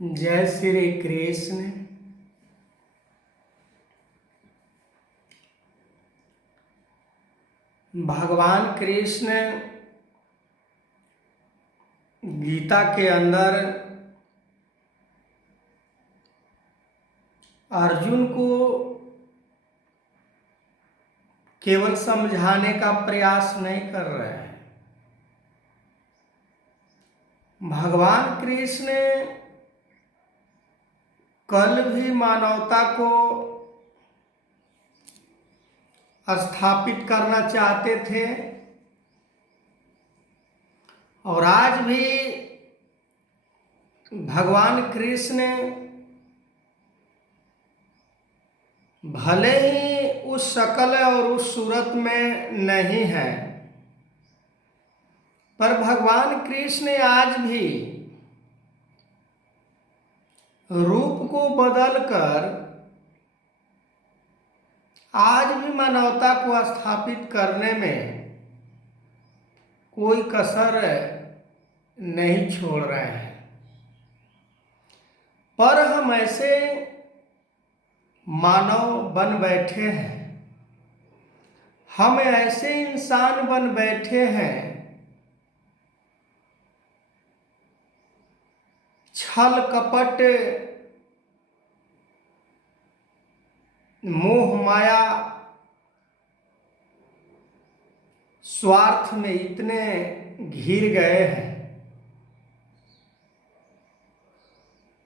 जय श्री कृष्ण। भगवान कृष्ण गीता के अंदर अर्जुन को केवल समझाने का प्रयास नहीं कर रहे हैं। भगवान कृष्ण कल भी मानवता को स्थापित करना चाहते थे और आज भी भगवान कृष्ण भले ही उस शकल और उस सूरत में नहीं है, पर भगवान कृष्ण आज भी रूप को बदलकर आज भी मानवता को स्थापित करने में कोई कसर नहीं छोड़ रहे हैं। पर हम ऐसे मानव बन बैठे हैं, हम ऐसे इंसान बन बैठे हैं, छल कपट मोह माया स्वार्थ में इतने घिर गए हैं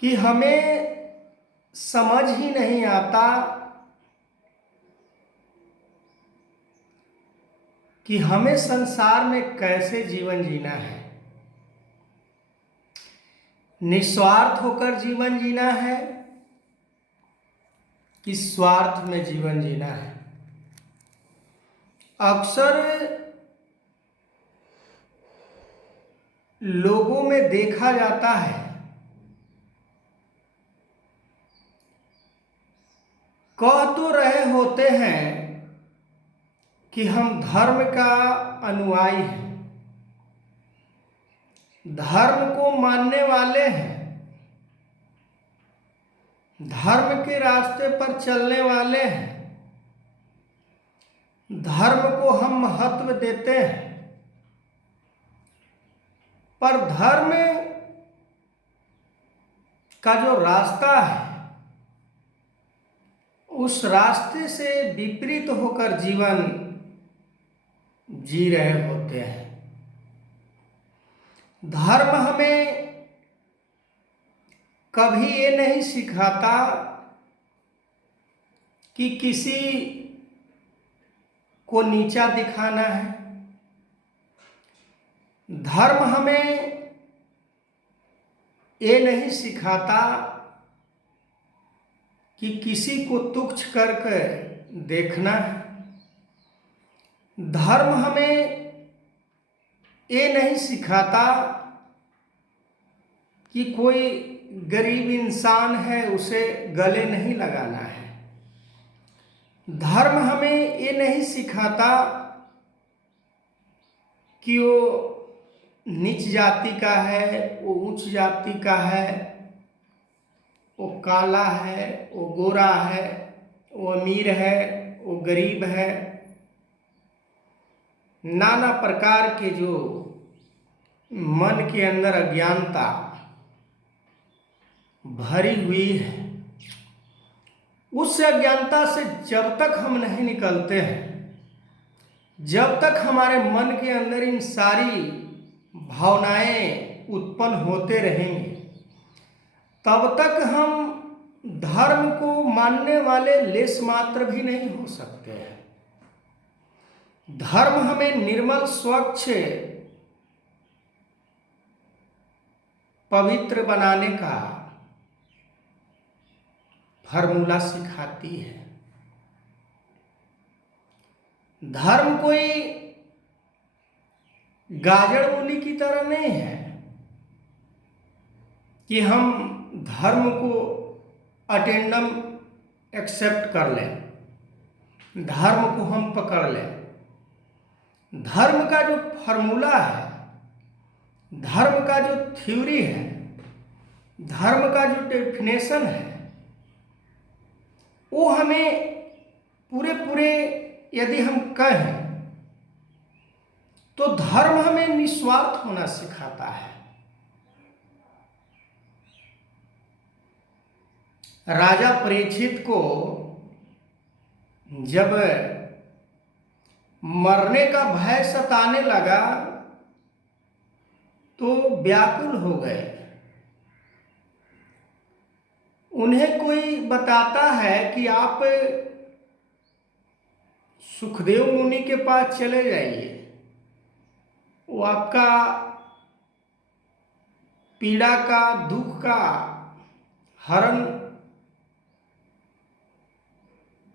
कि हमें समझ ही नहीं आता कि हमें संसार में कैसे जीवन जीना है। निस्वार्थ होकर जीवन जीना है कि स्वार्थ में जीवन जीना है। अक्सर लोगों में देखा जाता है कह तो रहे होते हैं कि हम धर्म का अनुयायी हैं, धर्म को मानने वाले हैं, धर्म के रास्ते पर चलने वाले हैं, धर्म को हम महत्व देते हैं। पर धर्म का जो रास्ता है उस रास्ते से विपरीत होकर जीवन जी रहे होते हैं। धर्म हमें कभी ये नहीं सिखाता कि किसी को नीचा दिखाना है। धर्म हमें ये नहीं सिखाता कि किसी को तुच्छ करके देखना है। धर्म हमें ये नहीं सिखाता कि कोई गरीब इंसान है उसे गले नहीं लगाना है। धर्म हमें ये नहीं सिखाता कि वो नीच जाति का है, वो उच्च जाति का है, वो काला है, वो गोरा है, वो अमीर है, वो गरीब है। नाना प्रकार के जो मन के अंदर अज्ञानता भरी हुई है, उस अज्ञानता से जब तक हम नहीं निकलते हैं, जब तक हमारे मन के अंदर इन सारी भावनाएं उत्पन्न होते रहेंगे, तब तक हम धर्म को मानने वाले लेस मात्र भी नहीं हो सकते हैं। धर्म हमें निर्मल स्वच्छ पवित्र बनाने का फॉर्मूला सिखाती है। धर्म कोई गाजर मूली की तरह नहीं है कि हम धर्म को अटेंडम एक्सेप्ट कर लें, धर्म को हम पकड़ लें। धर्म का जो फॉर्मूला है, धर्म का जो थ्योरी है, धर्म का जो डेफिनेशन है वो हमें पूरे पूरे यदि हम कहें तो धर्म हमें निस्वार्थ होना सिखाता है। राजा परीक्षित को जब मरने का भय सताने लगा तो व्याकुल हो गए। उन्हें कोई बताता है कि आप सुखदेव मुनि के पास चले जाइए, वो आपका पीड़ा का दुख का हरण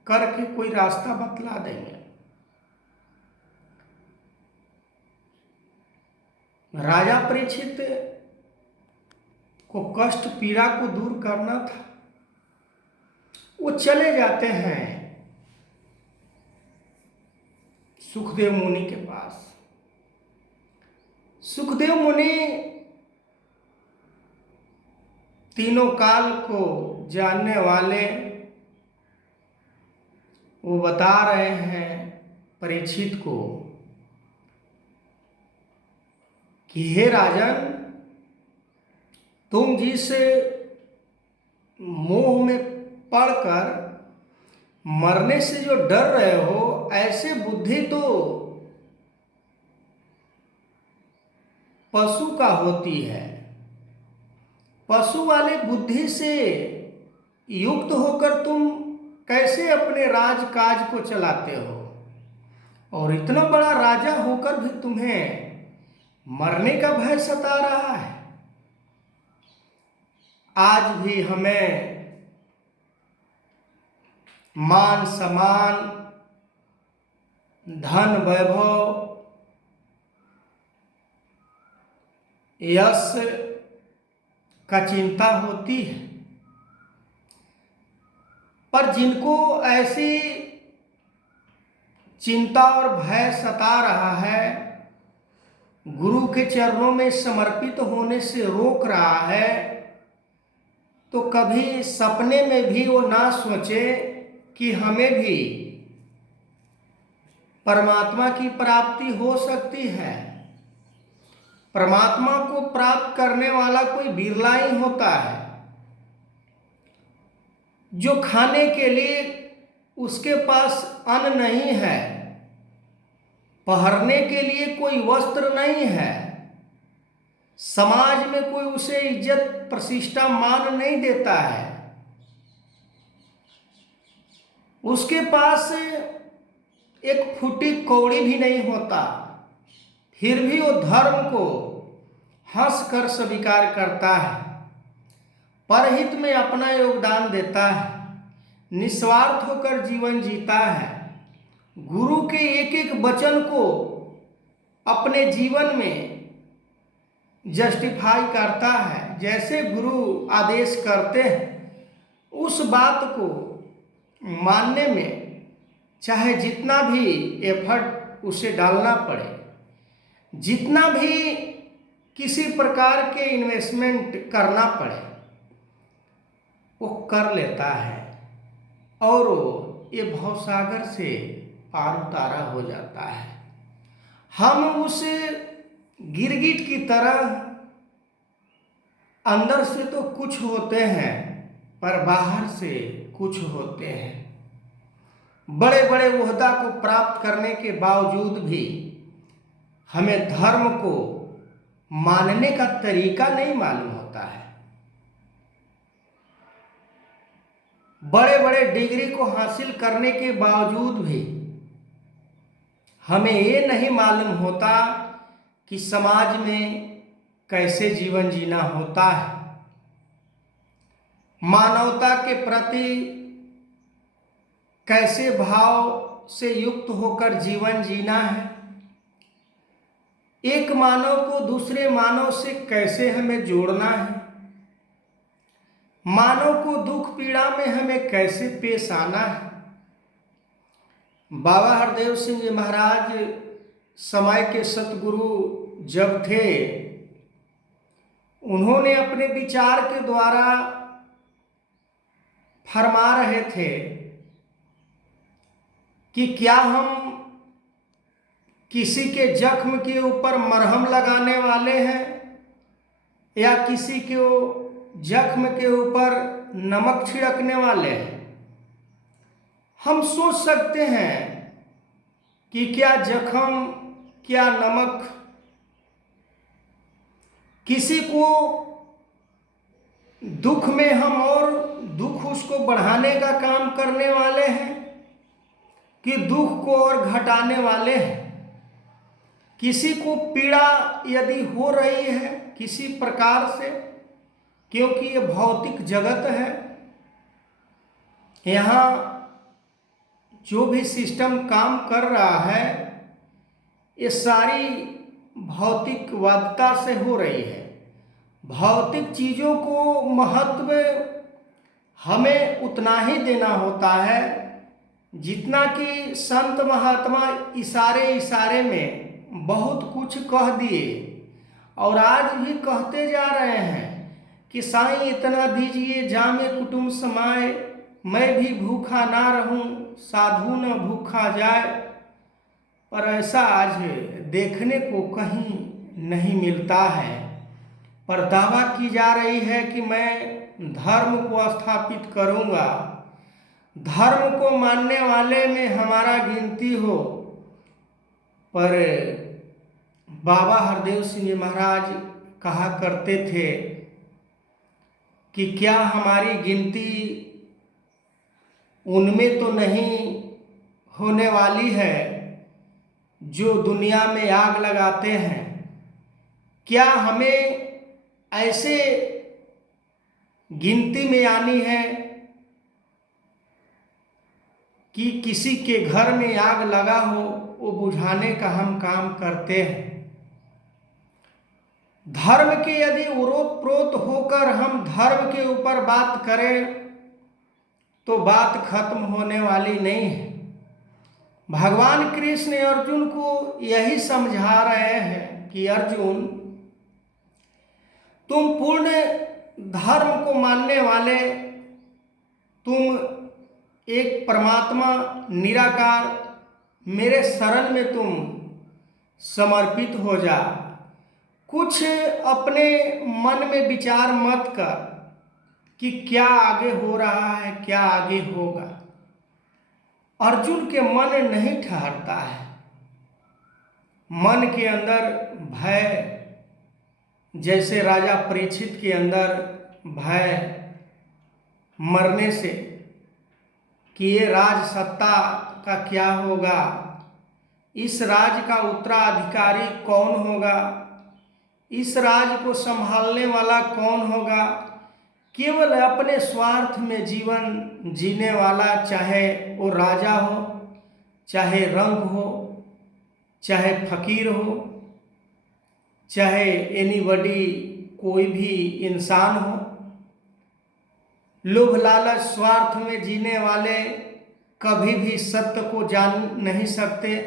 करके कोई रास्ता बतला देंगे। राजा परीक्षित को कष्ट पीड़ा को दूर करना था, वो चले जाते हैं सुखदेव मुनि के पास। सुखदेव मुनि तीनों काल को जानने वाले, वो बता रहे हैं परीक्षित को कि हे राजन, तुम जिस मोह में पड़कर मरने से जो डर रहे हो, ऐसे बुद्धि तो पशु का होती है। पशु वाले बुद्धि से युक्त होकर तुम कैसे अपने राजकाज को चलाते हो, और इतना बड़ा राजा होकर भी तुम्हें मरने का भय सता रहा है। आज भी हमें मान सम्मान, धन वैभव, यश का चिंता होती है, पर जिनको ऐसी चिंता और भय सता रहा है, गुरु के चरणों में समर्पित होने से रोक रहा है, तो कभी सपने में भी वो ना सोचे कि हमें भी परमात्मा की प्राप्ति हो सकती है। परमात्मा को प्राप्त करने वाला कोई बिरला ही होता है। जो खाने के लिए उसके पास अन्न नहीं है, पहनने के लिए कोई वस्त्र नहीं है, समाज में कोई उसे इज्जत प्रतिष्ठा मान नहीं देता है, उसके पास एक फूटी कौड़ी भी नहीं होता, फिर भी वो धर्म को हंस कर स्वीकार करता है, परहित में अपना योगदान देता है, निस्वार्थ होकर जीवन जीता है, गुरु के एक एक वचन को अपने जीवन में जस्टिफाई करता है। जैसे गुरु आदेश करते हैं उस बात को मानने में चाहे जितना भी एफर्ट उसे डालना पड़े, जितना भी किसी प्रकार के इन्वेस्टमेंट करना पड़े, वो कर लेता है और ये भवसागर से पार उतारा हो जाता है। हम उस गिरगिट की तरह अंदर से तो कुछ होते हैं पर बाहर से कुछ होते हैं। बड़े बड़े ओहदा को प्राप्त करने के बावजूद भी हमें धर्म को मानने का तरीका नहीं मालूम होता है। बड़े बड़े डिग्री को हासिल करने के बावजूद भी हमें ये नहीं मालूम होता कि समाज में कैसे जीवन जीना होता है, मानवता के प्रति कैसे भाव से युक्त होकर जीवन जीना है, एक मानव को दूसरे मानव से कैसे हमें जोड़ना है, मानव को दुख पीड़ा में हमें कैसे पेश आना है। बाबा हरदेव सिंह जी महाराज समय के सतगुरु जब थे, उन्होंने अपने विचार के द्वारा फरमा रहे थे कि क्या हम किसी के जख्म के ऊपर मरहम लगाने वाले हैं या किसी के जख्म के ऊपर नमक छिड़कने वाले हैं। हम सोच सकते हैं कि क्या जख्म, क्या नमक किसी को दुख में हम और दुख उसको बढ़ाने का काम करने वाले हैं कि दुख को और घटाने वाले हैं। किसी को पीड़ा यदि हो रही है किसी प्रकार से, क्योंकि ये भौतिक जगत है, यहाँ जो भी सिस्टम काम कर रहा है ये सारी भौतिकवादिता से हो रही है। भौतिक चीज़ों को महत्व हमें उतना ही देना होता है जितना कि संत महात्मा इशारे इशारे में बहुत कुछ कह दिए और आज भी कहते जा रहे हैं कि साईं इतना दीजिए जामे कुटुंब समाए, मैं भी भूखा ना रहूं साधु न भूखा जाए। पर ऐसा आज देखने को कहीं नहीं मिलता है। पर दावा की जा रही है कि मैं धर्म को स्थापित करूंगा, धर्म को मानने वाले में हमारा गिनती हो। पर बाबा हरदेव सिंह जी महाराज कहा करते थे कि क्या हमारी गिनती उनमें तो नहीं होने वाली है जो दुनिया में आग लगाते हैं। क्या हमें ऐसे गिनती में आनी है कि किसी के घर में आग लगा हो वो बुझाने का हम काम करते हैं। धर्म के यदि ओतप्रोत होकर हम धर्म के ऊपर बात करें तो बात खत्म होने वाली नहीं है। भगवान कृष्ण अर्जुन को यही समझा रहे हैं कि अर्जुन, तुम पूर्ण धर्म को मानने वाले, तुम एक परमात्मा निराकार मेरे शरण में तुम समर्पित हो जा। कुछ अपने मन में विचार मत कर कि क्या आगे हो रहा है, क्या आगे होगा। अर्जुन के मन नहीं ठहरता है, मन के अंदर भय, जैसे राजा परीक्षित के अंदर भय मरने से कि ये राज सत्ता का क्या होगा, इस राज का उत्तराधिकारी कौन होगा, इस राज को संभालने वाला कौन होगा। केवल अपने स्वार्थ में जीवन जीने वाला, चाहे वो राजा हो, चाहे रंग हो, चाहे फकीर हो, चाहे एनीबॉडी कोई भी इंसान हो, लोभ लालच स्वार्थ में जीने वाले कभी भी सत्य को जान नहीं सकते।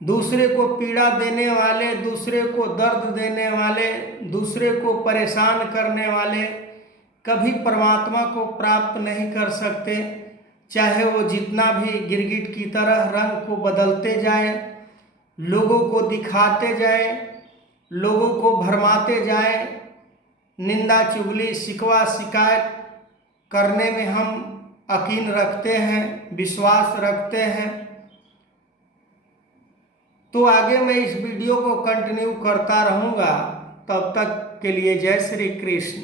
दूसरे को पीड़ा देने वाले, दूसरे को दर्द देने वाले, दूसरे को परेशान करने वाले कभी परमात्मा को प्राप्त नहीं कर सकते। चाहे वो जितना भी गिरगिट की तरह रंग को बदलते जाए, लोगों को दिखाते जाए, लोगों को भरमाते जाए, निंदा चुगली शिकवा शिकायत करने में हम यकीन रखते हैं, विश्वास रखते हैं। तो आगे मैं इस वीडियो को कंटिन्यू करता रहूँगा। तब तक के लिए जय श्री कृष्ण।